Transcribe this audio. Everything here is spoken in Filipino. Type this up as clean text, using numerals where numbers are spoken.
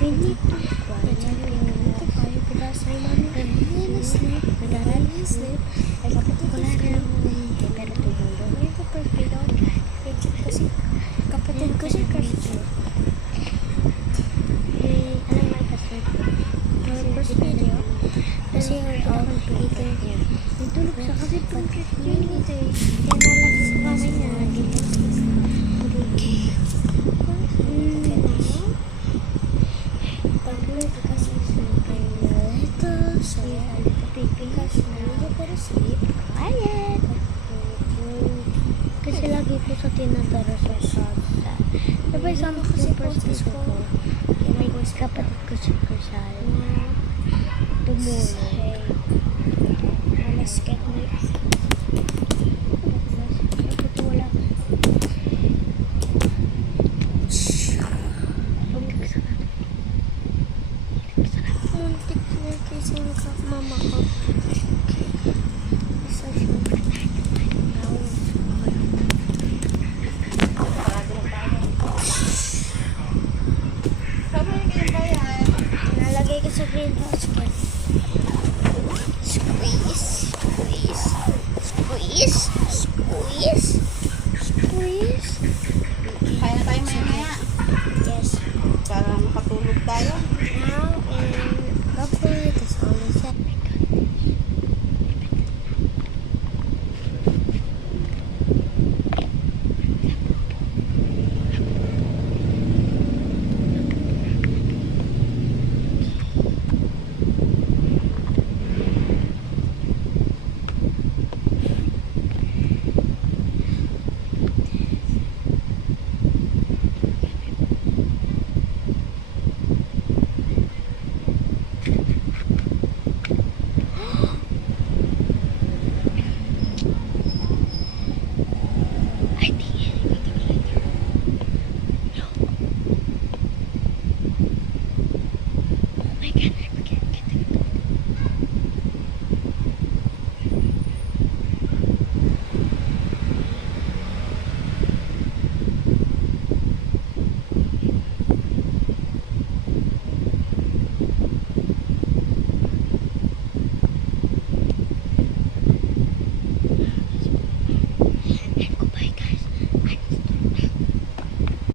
We need to quiet. We need to quiet because my mommy and sleep. Nag-aral na sleep. Ay kapatid ko lang. Pero tumulong. Ay kapatid ko. Kasi kapatid ko si Kristo. Alam mo password ko. First video. Kasi we're all completed. Nitulog siya kasi yun ito eh. Kaya nalagi sa kamay niya. Okay. Pag-load kasi sleeping na ito. So, because now para sleep. Quiet. Kasi lagi ko sa tinatara sa kasa. Diba isama ko si first ko. May kapatid ko si Kusal na tumulong. Alas ka na. Wala. Muntik na kasi yung mama ko. Isa siya. Nalagay ko sa greenhouse ko. Squeeze, squeeze, squeeze, squeeze, squeeze. Kaya na tayo maya-maya. Yes. Para makatulog tayo.